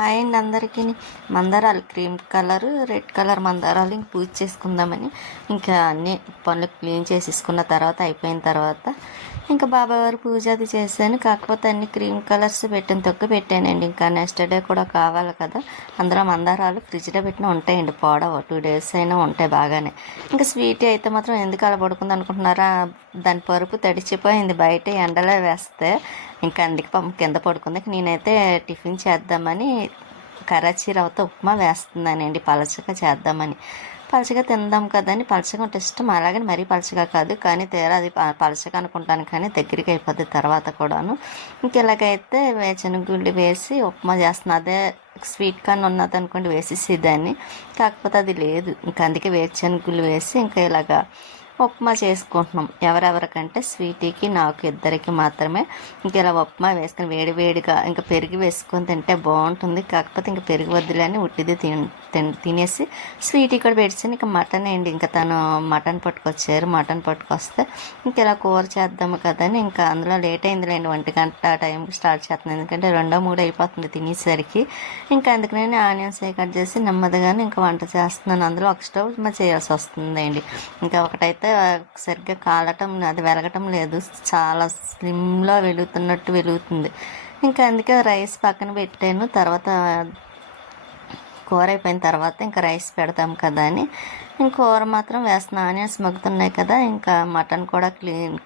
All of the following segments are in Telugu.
హాయ్ అండి అందరికీ. మందారాలు క్రీమ్ కలర్ రెడ్ కలర్ మందారాలు ఇంక పూజ చేసుకుందామని. ఇంకా అన్ని పనులు క్లీన్ చేసేసుకున్న తర్వాత అయిపోయిన తర్వాత ఇంకా బాబావారి పూజ అది చేశాను. కాకపోతే అన్ని క్రీమ్ కలర్స్ పెట్టిన తొక్కు పెట్టానండి. ఇంకా నెక్స్ట్ డే కూడా కావాలి కదా. అందులో మందారాలు ఫ్రిడ్జ్లో పెట్టిన ఉంటాయండి. పోడవ టూ డేస్ అయినా ఉంటాయి బాగానే. ఇంకా స్వీట్ అయితే మాత్రం ఎందుకు అలా పడుకుంది అనుకుంటున్నారా? దాని పరుపు తడిచిపోయింది. బయట ఎండలో వేస్తే ఇంకా అందుకే పాపం కింద పడుకుంది. నేనైతే టిఫిన్ చేద్దామని కరాచీ రవ్వతో ఉప్మా వేస్తున్నానండి. పలచగా చేద్దామని. పలచగా తిందాం కదా అని పలచగా ఉంటే ఇష్టం. అలాగని మరీ పలచగా కాదు. కానీ తీరా అది పలచగా అనుకుంటాను కానీ దగ్గరికి అయిపోద్ది తర్వాత కూడాను. ఇంక ఇలాగైతే వేచనగుళ్ళు వేసి ఉప్మా చేస్తున్నా. అదే స్వీట్ కార్న్ ఉన్నది అనుకోండి వేసేసి దాన్ని కాకపోతే అది లేదు. ఇంకా అందుకే వేరుశనగుళ్ళు వేసి ఇంకా ఇలాగా ఉప్మా చేసుకుంటున్నాం. ఎవరెవరికంటే స్వీటీకి నాకు ఇద్దరికి మాత్రమే. ఇంక ఇలా ఉప్మా వేసుకొని వేడి వేడిగా ఇంకా పెరుగు వేసుకొని తింటే బాగుంటుంది. కాకపోతే ఇంకా పెరుగు వద్దులే అని ఉట్టిది తిన్ తినేసి స్వీటీ కూడా పెడిచాను ఇంకా మటన్ అండి ఇంకా తను మటన్ పట్టుకొచ్చారు. మటన్ పట్టుకొస్తే ఇంక ఇలా కూర చేద్దాము కదా అని ఇంకా అందులో లేట్ అయిందిలేండి. ఒంటి గంట టైంకి స్టార్ట్ చేస్తున్నాను. ఎందుకంటే రెండో మూడు అయిపోతుంది తినేసరికి. ఇంకా అందుకనే ఆనియన్స్ కట్ చేసి నెమ్మదిగానే ఇంకా వంట చేస్తున్నాను. అందులో ఒక స్టవ్ మా చేయాల్సి వస్తుందండి. ఇంకా ఒకటైతే సరిగ్గా కాలటం అది వెలగటం లేదు. చాలా స్లిమ్లో వెలుగుతున్నట్టు వెలుగుతుంది. ఇంకా అందుకే రైస్ పక్కన పెట్టాను. తర్వాత కూర అయిపోయిన తర్వాత ఇంకా రైస్ పెడతాం కదా అని. ఇంక కూర మాత్రం వేస్తున్నా ఆనియన్స్ మగ్గుతున్నాయి కదా ఇంకా మటన్ కూడా క్లీన్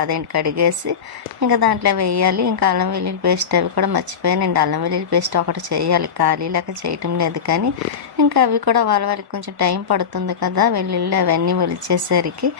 అదేంటి కడిగేసి ఇంకా దాంట్లో వేయాలి. ఇంకా అల్లం వెల్లుల్లి పేస్ట్ అవి కూడా మర్చిపోయానండి అల్లం వెల్లుల్లి పేస్ట్ ఒకటి చేయాలి. ఖాళీ లేక చేయటం లేదు కానీ ఇంకా అవి కూడా వాళ్ళ వారికి కొంచెం టైం పడుతుంది కదా వెల్లుల్లి అవన్నీ ఒలిచేసరికి.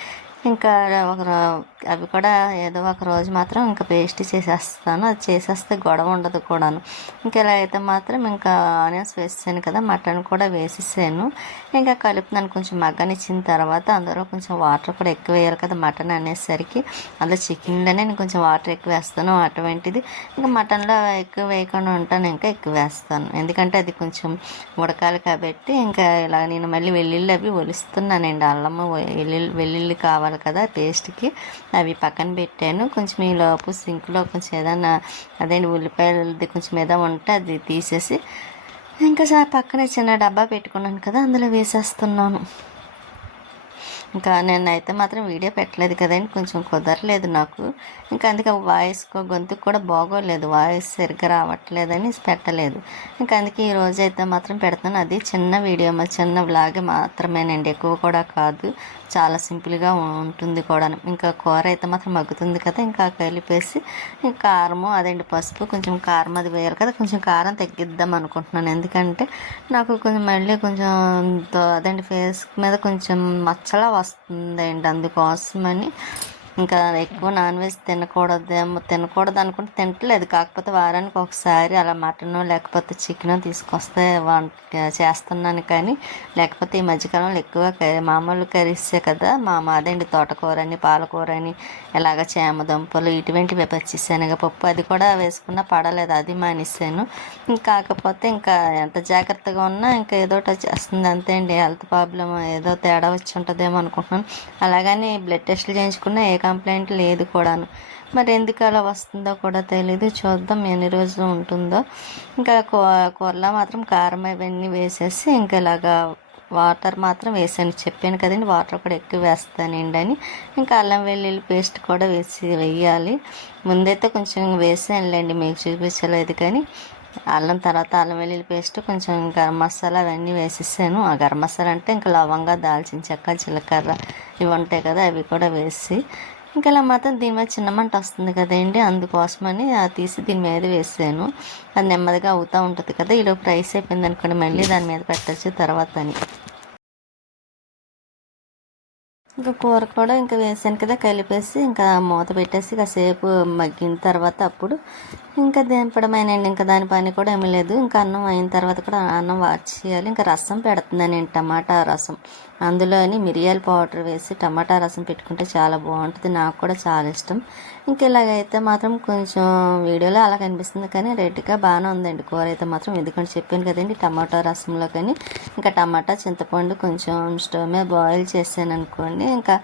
ఇంకా ఒక రో- అవి కూడా ఏదో ఒక రోజు మాత్రం ఇంకా పేస్ట్ చేసేస్తాను. అది చేసేస్తే గొడవ ఉండదు కూడాను. ఇంకా ఇలా అయితే మాత్రం ఇంకా ఆనియన్స్ వేసేసాను కదా మటన్ కూడా వేసేసాను. ఇంకా కలుపుతున్నాను. కొంచెం మగ్గనిచ్చిన తర్వాత అందులో కొంచెం వాటర్ కూడా ఎక్కువ వేయాలి కదా మటన్ అనేసరికి. అందులో చికెన్లోనే నేను కొంచెం వాటర్ ఎక్కువ వేస్తాను అటువంటిది. ఇంకా మటన్లో ఎక్కువ వేయకుండా ఉంటాను ఇంకా ఎక్కువ వేస్తాను. ఎందుకంటే అది కొంచెం ఉడకాలి కాబట్టి ఇంకా ఇలా నేను మళ్ళీ వెల్లుల్లి అవి ఒలుస్తున్నానండి. అల్లం వెల్లుల్లి వెల్లుల్లి కావాలి కదా పేస్ట్కి అవి పక్కన పెట్టాను. కొంచెం ఈ లోపు సింక్లో కొంచెం ఏదైనా అదేంటి ఉల్లిపాయలది కొంచెం ఏదో ఉంటే అది తీసేసి ఇంకా పక్కన చిన్న డబ్బా పెట్టుకున్నాను కదా అందులో వేసేస్తున్నాను. ఇంకా నేను అయితే మాత్రం వీడియో పెట్టలేదు కదండి కొంచెం కుదరలేదు నాకు. ఇంకా అందుకే వాయిస్ గొంతుకు కూడా బాగోలేదు వాయిస్ సరిగ్గా రావట్లేదని పెట్టలేదు. ఇంకా అందుకే ఈ రోజు అయితే మాత్రం పెడతాను అది చిన్న వీడియో మా చిన్న వ్లాగ్ మాత్రమేనండి ఎక్కువ కూడా కాదు. చాలా సింపుల్గా ఉంటుంది కూడా. ఇంకా కూర అయితే మాత్రం మగ్గుతుంది కదా ఇంకా కలిపేసి ఇంకా కారము అదండి పసుపు కొంచెం కారం అది వేయాలి కదా కొంచెం కారం తగ్గిద్దాం అనుకుంటున్నాను. ఎందుకంటే నాకు కొంచెం మళ్ళీ కొంచెం తో- ఫేస్ మీద కొంచెం మచ్చలా వస్తుందేంటి అందుకోసమని ఇంకా ఎక్కువ నాన్ వెజ్ తినకూడదేమో తినకూడదు అనుకుంటే తింటలేదు. కాకపోతే వారానికి ఒకసారి అలా మటను లేకపోతే చికెన్ తీసుకొస్తే వంట చేస్తున్నాను కానీ లేకపోతే ఈ మధ్యకాలంలో ఎక్కువ కర్రీ మామూలు కర్రీసే కదా. మా మాదండి తోటకూర అని పాలకూర అని ఇలాగ చేమ దుంపలు ఇటువంటివి పచ్చి అది కూడా వేసుకున్నా పడలేదు. అది మానేసాను. ఇంకా కాకపోతే ఇంకా ఎంత జాగ్రత్తగా ఉన్నా ఇంకా ఏదో ఒకటి వచ్చేస్తుంది అంతే అండి. హెల్త్ ప్రాబ్లం ఏదో తేడా వచ్చి ఉంటుందేమో అనుకుంటున్నాను. అలాగని బ్లడ్ టెస్ట్లు చేయించుకున్నా ఏ కంప్లైంట్ లేదు కూడాను. మరి ఎందుకు అలా వస్తుందో కూడా తెలీదు. చూద్దాం ఎన్ని రోజులు ఉంటుందో. ఇంకా కూరలో మాత్రం కారం అవన్నీ వేసేసి ఇంకా ఇలాగా వాటర్ మాత్రం వేసాను చెప్పాను కదండి వాటర్ కూడా ఎక్కువ వేస్తానండి అని. ఇంకా అల్లం వెల్లుల్లి పేస్ట్ కూడా వేసి వేయాలి. ముందైతే కొంచెం వేసానులేండి మీకు చూపించలేదు కానీ. అల్లం తర్వాత అల్లం వెల్లుల్లి పేస్ట్ కొంచెం గరం మసాలా అవన్నీ వేసేసాను. ఆ గరం మసాలా అంటే ఇంకా లవంగా దాల్చిన చెక్క జీలకర్ర ఇవి ఉంటాయి కదా అవి కూడా వేసి ఇంకా ఇలా మాత్రం దీని మీద చిన్న మంట వస్తుంది కదండి. అందుకోసమని అది తీసి దీని మీద వేసాను. అది నెమ్మదిగా అవుతూ ఉంటుంది కదా. ఈలోపు రైస్ అయిపోయింది అనుకోండి. మళ్ళీ దాని మీద పెట్టచ్చు తర్వాత అని ఇంకా కూర కూడా ఇంకా వేసాను కదా. కలిపేసి ఇంకా మూత పెట్టేసి కాసేపు మగ్గిన తర్వాత అప్పుడు ఇంకా దింపడమైనండి ఇంకా దాని పని కూడా ఏమీ లేదు. ఇంకా అన్నం అయిన తర్వాత కూడా అన్నం వాచ్ చేయాలి ఇంకా రసం పెడుతుందని టమాటా రసం. అందులోని మిరియాల పౌడర్ వేసి టమాటా రసం పెట్టుకుంటే చాలా బాగుంటుంది. నాకు కూడా చాలా ఇష్టం. ఇంకా ఇలాగైతే మాత్రం కొంచెం వీడియోలో అలా కనిపిస్తుంది కానీ రెడ్గా బాగానే ఉందండి. కూర అయితే మాత్రం ఎందుకంటే చెప్పాను కదండి టమాటా రసంలో కానీ ఇంకా టమాటా చింతపండు కొంచెం స్టవ్ మీద బాయిల్ చేసాను అనుకోండి ఇంకా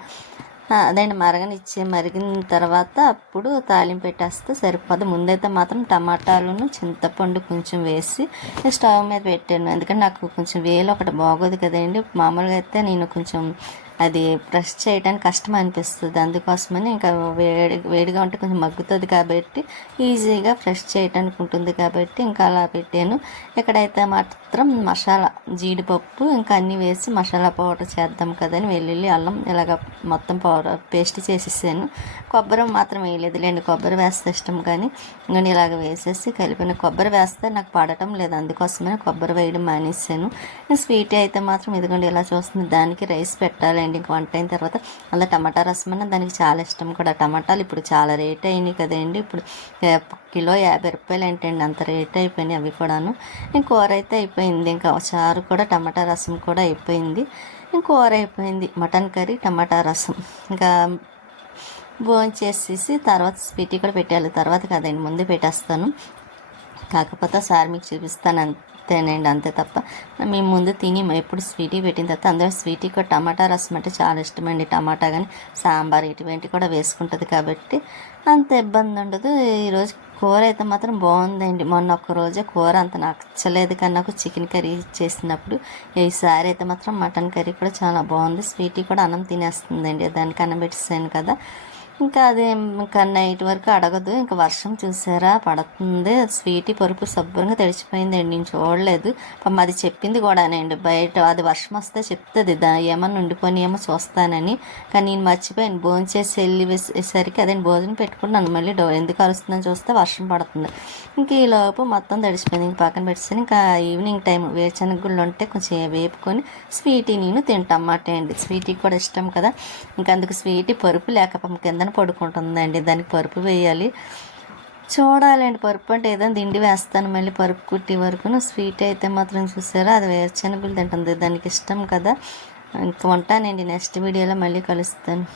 అదండి మరగనిచ్చి మరిగిన తర్వాత అప్పుడు తాలింపు పెట్టేస్తే సరిపోదు. ముందైతే మాత్రం టమాటాలను చింతపండు కొంచెం వేసి స్టవ్ మీద పెట్టాను ఎందుకంటే నాకు కొంచెం వేలు ఒకటి బాగోదు కదండి. మామూలుగా అయితే నేను కొంచెం అది బ్రష్ చేయడానికి కష్టం అనిపిస్తుంది. అందుకోసమని ఇంకా వేడి వేడిగా ఉంటే కొంచెం మగ్గుతుంది కాబట్టి ఈజీగా ఫ్రెష్ చేయడానికి ఉంటుంది కాబట్టి ఇంకా అలా పెట్టాను. ఇక్కడైతే మాత్రం మసాలా జీడిపప్పు ఇంకా అన్నీ వేసి మసాలా పౌడర్ చేద్దాం కదని వెల్లుల్లి అల్లం ఇలాగ మొత్తం పౌడర్ పేస్ట్ చేసేసాను. కొబ్బరి మాత్రం వేయలేదు లేండి కొబ్బరి వేస్తే ఇష్టం కానీ నేను ఇలాగ వేసేసి కలిపిన కొబ్బరి వేస్తే నాకు పడటం లేదు. అందుకోసమే కొబ్బరి వేయడం మానేసాను. స్వీట్ అయితే మాత్రం ఇదిగోండి ఇలా చూస్తుంది దానికి రైస్ పెట్టాలండి. ఇంక వంట అయిన తర్వాత అలా టమాటా రసం అన్న దానికి చాలా ఇష్టం కూడా. టమాటాలు ఇప్పుడు చాలా రేట్ అయినాయి కదండి. ఇప్పుడు కిలో యాభై రూపాయలు ఏంటండి అంత రేట్ అయిపోయినాయి అవి కూడాను. ఇంక కూర అయితే అయిపోయింది. ఇంకా చారు కూడా టమాటా రసం కూడా అయిపోయింది. ఇంక కూర అయిపోయింది. మటన్ కర్రీ టమాటా రసం. ఇంకా భోజనం చేసేసి తర్వాత స్వీటీ కూడా పెట్టాలి తర్వాత కదండి ముందే పెట్టేస్తాను. కాకపోతే సార్ మీకు చూపిస్తాను తినండి అంతే తప్ప. మేము ముందు తిని ఎప్పుడు స్వీటీ పెట్టిన తర్వాత అందరూ స్వీటీ కూడా టమాటా రసం అంటే చాలా ఇష్టమండి. టమాటా కానీ సాంబార్ ఇటువంటి కూడా వేసుకుంటుంది కాబట్టి అంత ఇబ్బంది ఉండదు. ఈరోజు కూర అయితే మాత్రం బాగుందండి. మొన్న ఒక్క రోజే కూర అంత నచ్చలేదు కానీ నాకు చికెన్ కర్రీ చేసినప్పుడు ఈసారి అయితే మాత్రం మటన్ కర్రీ కూడా చాలా బాగుంది. స్వీటీ కూడా అన్నం తినేస్తుందండి. దానికి అన్నం పెట్టేసాను కదా. ఇంకా అది ఇంకా నైట్ వరకు అడగదు. ఇంకా వర్షం చూసారా? పడుతుంది. స్వీటీ పరుపు శుభ్రంగా తడిచిపోయిందండి నేను చూడలేదు. అది చెప్పింది కూడానండి. బయట అది వర్షం వస్తే చెప్తుంది. దా ఏమన్నా ఉండిపోయి ఏమో చూస్తానని. కానీ నేను మర్చిపోయాను. భోజనం చేసి వెళ్ళి వేసేసరికి అదే భోజనం పెట్టుకున్నాను మళ్ళీ డో ఎందుకు అరుస్తుందని చూస్తే వర్షం పడుతుంది. ఇంక ఈ లోపు మొత్తం తడిచిపోయింది ఇంక పక్కన పెట్టేసాను ఇంకా ఈవినింగ్ టైం వేరుశనగ గుళ్ళు ఉంటే కొంచెం వేపుకొని స్వీటీ నేను తింటాం. అన్నమాట అండి. స్వీటీ కూడా ఇష్టం కదా. ఇంకా అందుకు స్వీటీ పరుపు లేకపోతే కిందన పడుకుంటుందండి. దానికి పరుపు వేయాలి. చూడాలండి పరుపు అంటే ఏదో దిండి వేస్తాను. మళ్ళీ పరుపు కుట్టి వరకు స్వీట్ అయితే మాత్రం చూసారా? అది వేరుశనగలు తింటుంది. దానికి ఇష్టం కదా? ఇంక ఉంటానండి. నెక్స్ట్ వీడియోలో మళ్ళీ కలుస్తాను.